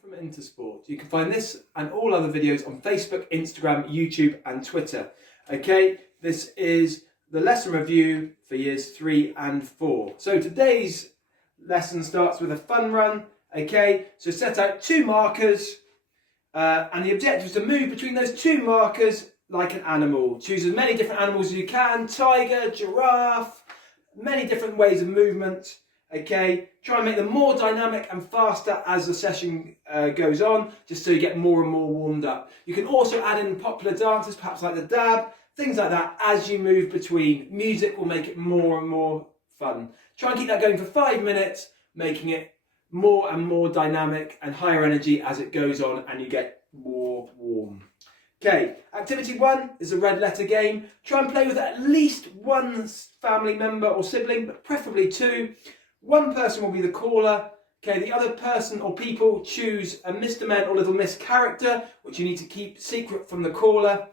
from Intersport. You can find this and all other videos on Facebook, Instagram, YouTube and Twitter. Okay, this is the lesson review for years 3 and 4. So today's lesson starts with a fun run. Okay, so set out 2 markers and the objective is to move between those 2 markers like an animal. Choose as many different animals as you can: tiger, giraffe, many different ways of movement. Okay, try and make them more dynamic and faster as the session goes on, just so you get more and more warmed up. You can also add in popular dances, perhaps like the dab, things like that, as you move between. Music will make it more and more fun. Try and keep that going for 5 minutes, making it more and more dynamic and higher energy as it goes on and you get more warm. Okay, activity 1 is a red letter game. Try and play with at least 1 family member or sibling, but preferably 2. 1 person will be the caller. Okay, the other person or people choose a Mr. Men or Little Miss character, which you need to keep secret from the caller.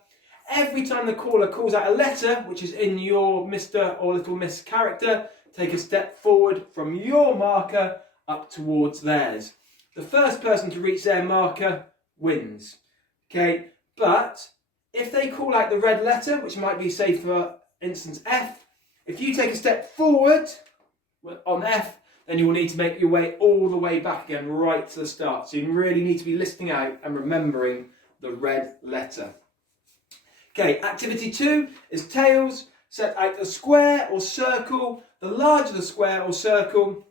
Every time the caller calls out a letter, which is in your Mr. or Little Miss character, take a step forward from your marker up towards theirs. The first person to reach their marker wins. Okay, but if they call out the red letter, which might be, say, for instance, F, if you take a step forward on F, then you will need to make your way all the way back again, right to the start. So you really need to be listening out and remembering the red letter. Okay, activity 2 is tails. Set out a square or circle. The larger the square or circle,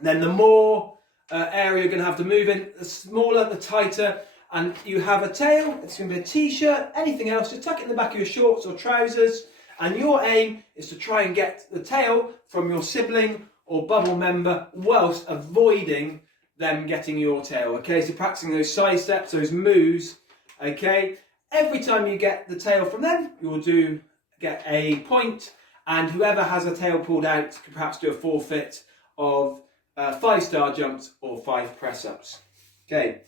then the more area you're going to have to move in. The smaller, the tighter. And you have a tail. It's going to be a t-shirt, anything else. Just tuck it in the back of your shorts or trousers. And your aim is to try and get the tail from your sibling or bubble member whilst avoiding them getting your tail. Okay, so practicing those side steps, those moves. Okay, every time you get the tail from them, you will get a point. And whoever has a tail pulled out can perhaps do a forfeit of 5-star jumps or 5 press-ups. Okay,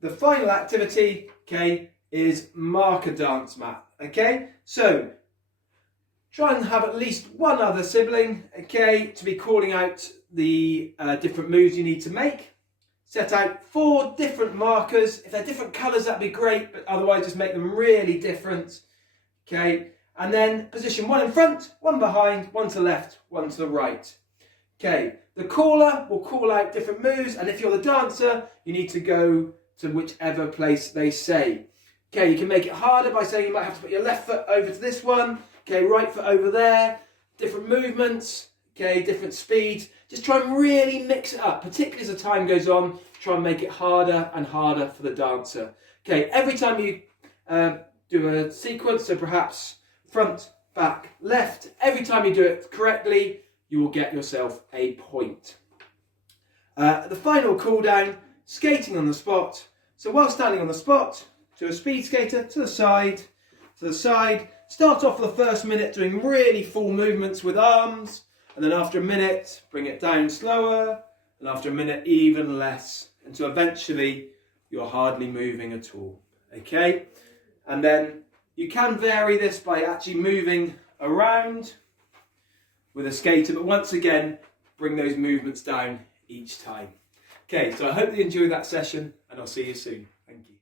the final activity, okay, is marker dance mat. Okay, so try and have at least 1 other sibling, okay, to be calling out the different moves you need to make. Set out 4 different markers. If they're different colours, that'd be great, but otherwise just make them really different. Okay, and then position 1 in front, 1 behind, 1 to the left, 1 to the right. Okay, the caller will call out different moves, and if you're the dancer, you need to go to whichever place they say. Okay, you can make it harder by saying you might have to put your left foot over to this one. Okay, right foot over there, different movements, okay, different speeds. Just try and really mix it up, particularly as the time goes on. Try and make it harder and harder for the dancer. Okay, every time you do a sequence, so perhaps front, back, left, every time you do it correctly, you will get yourself a point. The final cool down, skating on the spot. So while standing on the spot, do a speed skater to the side, to the side. Start off for the first minute doing really full movements with arms, and then after a minute bring it down slower, and after a minute even less, until eventually you're hardly moving at all. Okay, and then you can vary this by actually moving around with a skater, but once again bring those movements down each time. Okay, so I hope you enjoyed that session and I'll see you soon. Thank you.